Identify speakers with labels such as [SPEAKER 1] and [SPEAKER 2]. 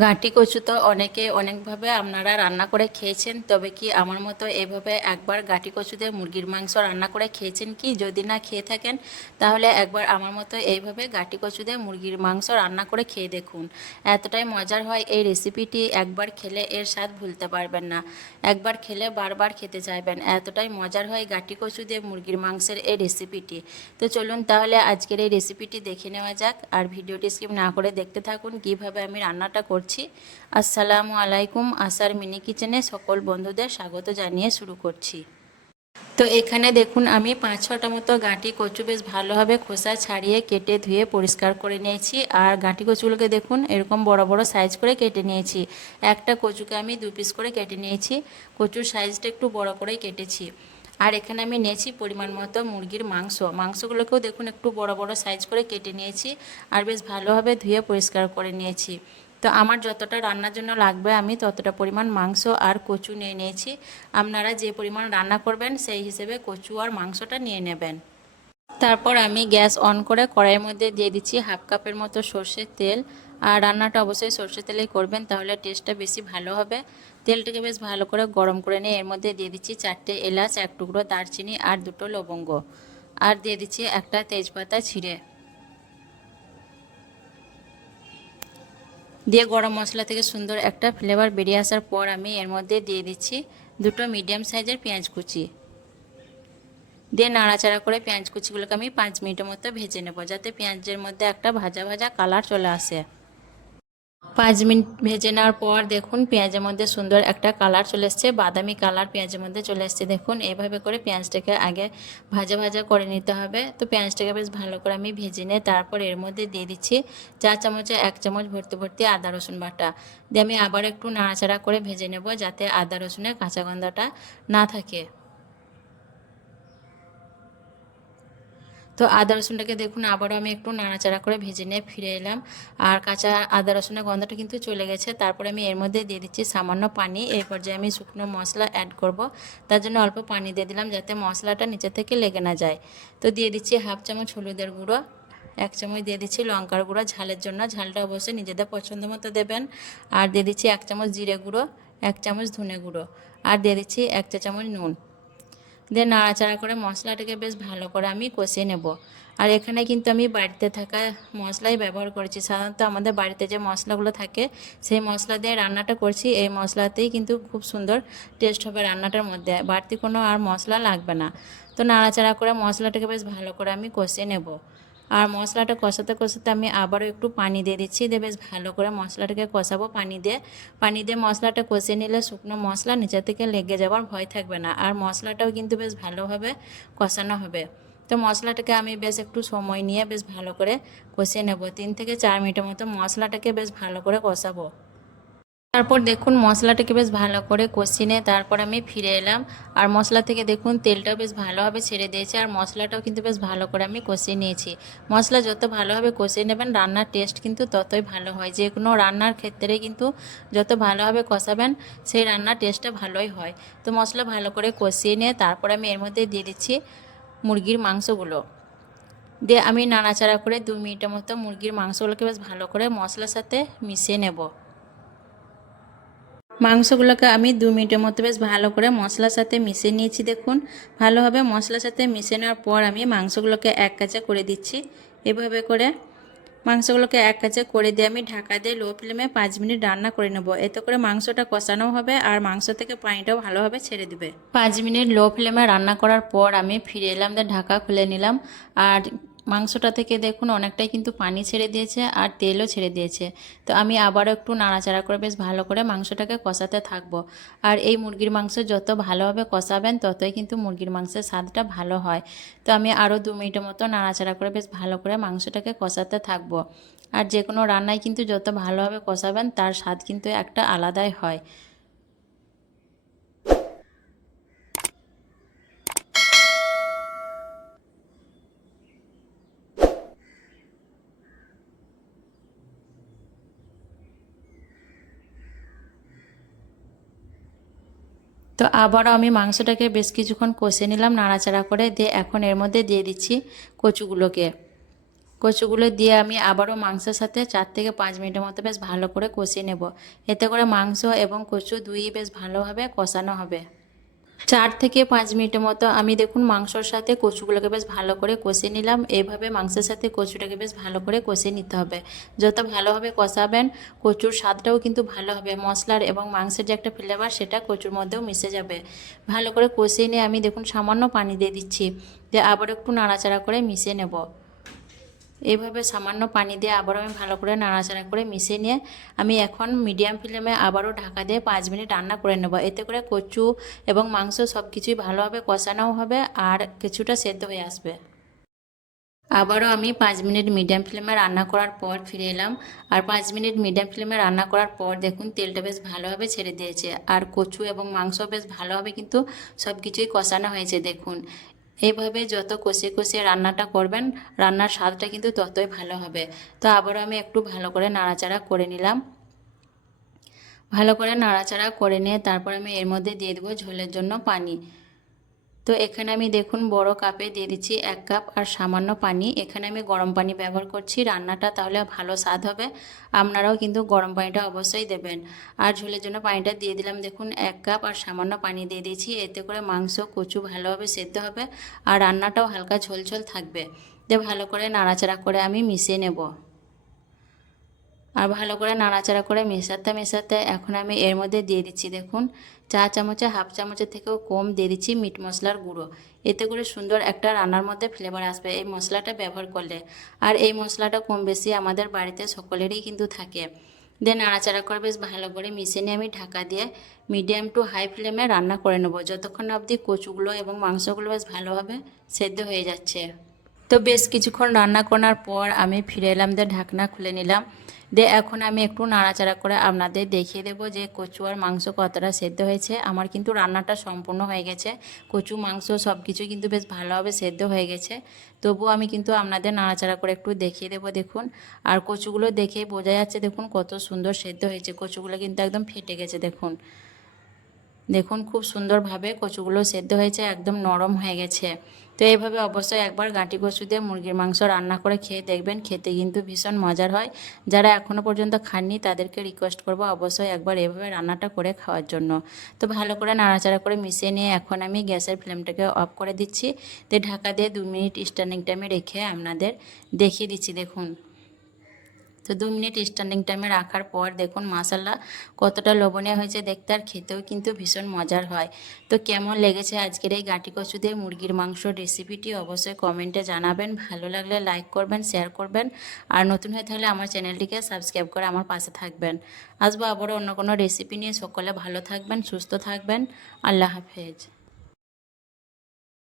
[SPEAKER 1] গাঁটি কচু তো অনেকে অনেকভাবে আপনারা রান্না করে খেয়েছেন, তবে কি আমার মতো এভাবে একবার গাঁটি কচু দিয়ে মুরগির মাংস রান্না করে খেয়েছেন কি? যদি না খেয়ে থাকেন, তাহলে একবার আমার মতো এইভাবে গাঁটি কচু দিয়ে মুরগির মাংস রান্না করে খেয়ে দেখুন। এতটাই মজার হয় এই রেসিপিটি, একবার খেলে এর স্বাদ ভুলতে পারবেন না। একবার খেলে বারবার খেতে চাইবেন। এতটাই মজার হয় গাঁটি কচু দিয়ে মুরগির মাংসের এই রেসিপিটি। তো চলুন তাহলে আজকের এই রেসিপিটি দেখে নেওয়া যাক। আর ভিডিওটি স্কিপ না করে দেখতে থাকুন কীভাবে আমি রান্নাটা করছি। আসসালামু আলাইকুম, আসার মিনি কিচেনে সকল বন্ধুদের স্বাগত জানিয়ে শুরু করছি। তো এখানে দেখুন, আমি পাঁচ ছটা মতো গাঁটি কচু বেশ ভালোভাবে খোসা ছাড়িয়ে কেটে ধুয়ে পরিষ্কার করে নিয়েছি। আর গাঁটি কচুগুলোকে দেখুন, এরকম বড় বড় সাইজ করে কেটে নিয়েছি। একটা কচুকে আমি দু পিস করে কেটে নিয়েছি। কচুর সাইজটা একটু বড় করেই কেটেছি। আর এখানে আমি নিয়েছি পরিমাণ মতো মুরগির মাংস। মাংসগুলোকেও দেখুন, একটু বড় বড় সাইজ করে কেটে নিয়েছি। আর বেশ ভালোভাবে ধুয়ে পরিষ্কার করে নিয়েছি। তো আমার যতটা রান্নার জন্য লাগবে আমি ততটা পরিমাণ মাংস আর কচু নিয়ে নিয়েছি। আপনারা যে পরিমাণ রান্না করবেন সেই হিসেবে কচু আর মাংসটা নিয়ে নেবেন। তারপর আমি গ্যাস অন করে কড়াইয়ের মধ্যে দিয়ে দিচ্ছি হাফ কাপের মতো সর্ষের তেল। আর রান্নাটা অবশ্যই সর্ষের তেলেই করবেন, তাহলে টেস্টটা বেশি ভালো হবে। তেলটাকে বেশ ভালো করে গরম করে নিয়ে এর মধ্যে দিয়ে দিচ্ছি চারটে এলাচ, এক টুকরো দারচিনি আর দুটো লবঙ্গ। আর দিয়ে দিচ্ছি একটা তেজপাতা ছিঁড়ে। দিয়ে গরম মশলা থেকে সুন্দর একটা ফ্লেভার বেরিয়ে আসার পর আমি এর মধ্যে দিয়ে দিচ্ছি দুটো মিডিয়াম সাইজের পেঁয়াজ কুচি। দিয়ে নাড়াচাড়া করে পেঁয়াজ কুচিগুলোকে আমি পাঁচ মিনিটের মতো ভেজে নেব, যাতে পেঁয়াজের মধ্যে একটা ভাজা ভাজা কালার চলে আসে। পাঁচ মিনিট ভেজে নেওয়ার পর দেখুন পেঁয়াজের মধ্যে সুন্দর একটা কালার চলে এসছে, বাদামি কালার পেঁয়াজের মধ্যে চলে এসছে। দেখুন, এইভাবে করে পেঁয়াজটাকে আগে ভাজা ভাজা করে নিতে হবে। তো পেঁয়াজটাকে বেশ ভালো করে আমি ভেজে নিয়ে তারপর এর মধ্যে দিয়ে দিচ্ছি চা চামচে এক চামচ ভর্তি ভর্তি আদা রসুন বাটা। দিয়ে আমি আবার একটু নাড়াচাড়া করে ভেজে নেব যাতে আদা রসুনের কাঁচা গন্ধটা না থাকে। তো আদা রসুনটাকে দেখুন, আবারও আমি একটু নাড়াচাড়া করে ভেজে নিয়ে ফিরে এলাম। আর কাঁচা আদা রসুনের গন্ধটা কিন্তু চলে গেছে। তারপরে আমি এর মধ্যে দিয়ে দিচ্ছি সামান্য পানি। এই পর্যায়ে আমি শুকনো মশলা অ্যাড করব। তার জন্য অল্প পানি দিয়ে দিলাম যাতে মশলাটা নিচে থেকে লেগে না যায়। তো দিয়ে দিচ্ছি হাফ চামচ হলুদের গুঁড়ো, এক চামচ দিয়ে দিচ্ছি লঙ্কার গুঁড়ো। ঝালের জন্য ঝালটা অবশ্যই নিজেদের পছন্দ মতো দেবেন। আর দিয়ে দিচ্ছি এক চামচ জিরে গুঁড়ো, এক চামচ ধনে গুঁড়ো। আর দিয়ে দিচ্ছি এক চা চামচ নুন। দিয়ে নাড়াচাড়া করে মশলাটাকে বেশ ভালো করে আমি কষিয়ে নেব। আর এখানে কিন্তু আমি বাড়িতে থাকা মশলাই ব্যবহার করেছি। সাধারণত আমাদের বাড়িতে যে মশলাগুলো থাকে, সেই মশলা দিয়ে রান্নাটা করছি। এই মশলাতেই কিন্তু খুব সুন্দর টেস্ট হবে রান্নাটার মধ্যে। বাড়তি কোনো আর মশলা লাগবে না। তো নাড়াচাড়া করে মশলাটাকে বেশ ভালো করে আমি কষিয়ে নেব। আর মশলাটা কষাতে কষাতে আমি আবারও একটু পানি দিয়ে দিচ্ছি। দিয়ে বেশ ভালো করে মশলাটাকে কষাবো পানি দিয়ে। পানি দিয়ে মশলাটা কষিয়ে নিলে শুকনো মশলা নিচে থেকে লেগে যাওয়ার ভয় থাকবে না। আর মশলাটাও কিন্তু বেশ ভালোভাবে কষানো হবে। তো মশলাটাকে আমি বেশ একটু সময় নিয়ে বেশ ভালো করে কষিয়ে নেব। তিন থেকে চার মিনিটের মতো মশলাটাকে বেশ ভালো করে কষাবো। তারপর দেখুন মশলাটাকে বেশ ভালো করে কষিয়ে তারপর আমি ফিরে এলাম। আর মশলা থেকে দেখুন তেলটাও বেশ ভালোভাবে ছেড়ে দিয়েছে আর মশলাটাও কিন্তু বেশ ভালো করে আমি কষিয়ে নিয়েছি। মশলা যত ভালোভাবে কষিয়ে নেবেন রান্নার টেস্ট কিন্তু ততই ভালো হয়। যে কোনো রান্নার ক্ষেত্রে কিন্তু যত ভালোভাবে কষাবেন সেই রান্নার টেস্টটা ভালোই হয়। তো মশলা ভালো করে কষিয়ে নিয়ে তারপর আমি এর মধ্যে দিয়ে দিচ্ছি মুরগির মাংসগুলো। দিয়ে আমি নাড়াচাড়া করে দু মিনিটের মতো মুরগির মাংসগুলোকে বেশ ভালো করে মশলার সাথে মিশিয়ে নেব। মাংসগুলোকে আমি দু মিনিটের মতো বেশ ভালো করে মশলার সাথে মিশিয়ে নিয়েছি, দেখুন। ভালোভাবে মশলার সাথে মিশে নেওয়ার পর আমি মাংসগুলোকে এক কাছে করে দিচ্ছি। এভাবে করে মাংসগুলোকে এক কাছে করে দিয়ে আমি ঢাকা দিয়ে লো ফ্লেমে পাঁচ মিনিট রান্না করে নেব। এতে করে মাংসটা কষানো হবে আর মাংস থেকে পানিটাও ভালোভাবে ছেড়ে দেবে। পাঁচ মিনিট লো ফ্লেমে রান্না করার পর আমি ফিরে এলাম, দিয়ে ঢাকা খুলে নিলাম। আর মাংসটা থেকে দেখুন অনেকটাই কিন্তু পানি ছেড়ে দিয়েছে আর তেলও ছেড়ে দিয়েছে। তো আমি আবারও একটু নাড়াচাড়া করে বেশ ভালো করে মাংসটাকে কষাতে থাকব। আর এই মুরগির মাংস যত ভালোভাবে কষাবেন, ততই কিন্তু মুরগির মাংসের স্বাদটা ভালো হয়। তো আমি আরও দু মিনিটের মতো নাড়াচাড়া করে বেশ ভালো করে মাংসটাকে কষাতে থাকব। আর যে কোনো রান্নায় কিন্তু যত ভালোভাবে কষাবেন, তার স্বাদ কিন্তু একটা আলাদাই হয়। তো আবারও আমি মাংসটাকে বেশ কিছুক্ষণ কষে নিলাম, নাড়াচাড়া করে দিয়ে এখন এর মধ্যে দিয়ে দিচ্ছি কচুগুলোকে। কচুগুলো দিয়ে আমি আবারও মাংসের সাথে চার থেকে পাঁচ মিনিটের মতো বেশ ভালো করে কষিয়ে নেব। এতে করে মাংস এবং কচু দুই বেশ ভালোভাবে কষানো হবে। চার থেকে পাঁচ মিনিটের মতো আমি দেখুন মাংসর সাথে কচুগুলোকে বেশ ভালো করে কষিয়ে নিলাম। এইভাবে মাংসের সাথে কচুটাকে বেশ ভালো করে কষিয়ে নিতে হবে। যত ভালোভাবে কষাবেন, কচুর স্বাদটাও কিন্তু ভালো হবে। মশলার এবং মাংসের যে একটা ফ্লেভার সেটা কচুর মধ্যেও মিশে যাবে। ভালো করে কষিয়ে নিয়ে আমি দেখুন সামান্য পানি দিয়ে দিচ্ছি। দিয়ে আবার একটু নাড়াচাড়া করে মিশিয়ে নেব। এইভাবে সামান্য পানি দিয়ে আবারও আমি ভালো করে নাড়াচাড়া করে মিশিয়ে নিয়ে আমি এখন মিডিয়াম ফ্লেমে আবারও ঢাকা দিয়ে পাঁচ মিনিট রান্না করে নেব। এতে করে কচু এবং মাংস সব কিছুই ভালোভাবে কষানোও হবে আর কিছুটা সেদ্ধ হয়ে আসবে। আবারও আমি পাঁচ মিনিট মিডিয়াম ফ্লেমে রান্না করার পর ফিরে এলাম। আর পাঁচ মিনিট মিডিয়াম ফ্লেমে রান্না করার পর দেখুন তেলটা বেশ ভালোভাবে ছেড়ে দিয়েছে। আর কচু এবং মাংস বেশ ভালোভাবে কিন্তু সব কিছুই কষানো হয়েছে দেখুন। এইভাবে যত কষে কষে রান্নাটা করবেন, রান্নার স্বাদটা কিন্তু ততই ভালো হবে। তো আবারও আমি একটু ভালো করে নাড়াচাড়া করে নিলাম। ভালো করে নাড়াচাড়া করে নিয়ে তারপর আমি এর মধ্যে দিয়ে দেবো ঝোলের জন্য পানি। তো এখানে আমি দেখুন বড় কাপে দিয়ে দিচ্ছি এক কাপ আর সামান্য পানি। এখানে আমি গরম পানি ব্যবহার করছি। রান্নাটা তাহলে ভালো স্বাদ হবে। আপনারাও কিন্তু গরম পানিটা অবশ্যই দেবেন। আর ঝোলের জন্য পানিটা দিয়ে দিলাম। দেখুন এক কাপ আর সামান্য পানি দিয়ে দিয়েছি। এতে করে মাংস, কচু ভালোভাবে সেদ্ধ হবে। আর রান্নাটাও হালকা ঝোল ঝোল থাকবে। দিয়ে ভালো করে নাড়াচাড়া করে আমি মিশিয়ে নেব। আর ভালো করে নাড়াচাড়া করে মেশাতে মেশাতে এখন আমি এর মধ্যে দিয়ে দিচ্ছি, দেখুন। চা চামচে, হাফ চামচের থেকেও কম দিয়ে দিচ্ছি মিট মশলার গুঁড়ো। এতে করে সুন্দর একটা রান্নার মধ্যে ফ্লেভার আসবে এই মশলাটা ব্যবহার করলে। আর এই মশলাটা কম বেশি আমাদের বাড়িতে সকলেরই কিন্তু থাকে। দেন নাড়াচাড়া করে বেশ ভালো করে মিশিয়ে নিয়ে আমি ঢাকা দিয়ে মিডিয়াম টু হাই ফ্লেমে রান্না করে নেব। যতক্ষণ অবধি কচুগুলো এবং মাংসগুলো বেশ ভালোভাবে সেদ্ধ হয়ে যাচ্ছে। তো বেশ কিছুক্ষণ রান্না করার পর আমি ফিরে এলাম, দিয়ে ঢাকনা খুলে নিলাম। দিয়ে এখন আমি একটু নাড়াচাড়া করে আপনাদের দেখিয়ে দেবো যে কচু আর মাংস কতটা সেদ্ধ হয়েছে। আমার কিন্তু রান্নাটা সম্পূর্ণ হয়ে গেছে। কচু, মাংস সব কিছু কিন্তু বেশ ভালোভাবে সেদ্ধ হয়ে গেছে। তবুও আমি কিন্তু আপনাদের নাড়াচাড়া করে একটু দেখিয়ে দেবো, দেখুন। আর কচুগুলো দেখে বোঝা যাচ্ছে, দেখুন কত সুন্দর সেদ্ধ হয়েছে। কচুগুলো কিন্তু একদম ফেটে গেছে, দেখুন। দেখুন, খুব সুন্দরভাবে কচুগুলো সেদ্ধ হয়েছে, একদম নরম হয়ে গেছে। তো এইভাবে অবশ্যই একবার গাঁটি কচু দিয়ে মুরগির মাংস রান্না করে খেয়ে দেখবেন, খেতে কিন্তু ভীষণ মজার হয়। যারা এখনও পর্যন্ত খাননি, তাদেরকে রিকোয়েস্ট করব অবশ্যই একবার এভাবে রান্নাটা করে খাওয়ার জন্য। তো ভালো করে নাড়াচাড়া করে মিশিয়ে নিয়ে এখন আমি গ্যাসের ফ্লেমটাকে অফ করে দিচ্ছি। তো ঢাকা দিয়ে দু মিনিট স্ট্যান্ডিং টাইমে রেখে আপনাদের দেখিয়ে দিচ্ছি, দেখুন। তো দু মিনিট স্ট্যান্ডিং টাইমে রাখার পর দেখুন মশালা কতটা লোভনীয় হয়েছে দেখতে আর খেতেও কিন্তু ভীষণ মজার হয়। তো কেমন লেগেছে আজকের এই গাঁটি কচু দিয়ে মুরগির মাংস রেসিপিটি অবশ্যই কমেন্টে জানাবেন। ভালো লাগলে লাইক করবেন শেয়ার করবেন আর নতুন হয়ে থাকলে আমার চ্যানেলটিকে সাবস্ক্রাইব করে আমার পাশে থাকবেন। আসব আবারও অন্য কোনো রেসিপি নিয়ে। সকলে ভালো থাকবেন, সুস্থ থাকবেন। আল্লাহ হাফেজ।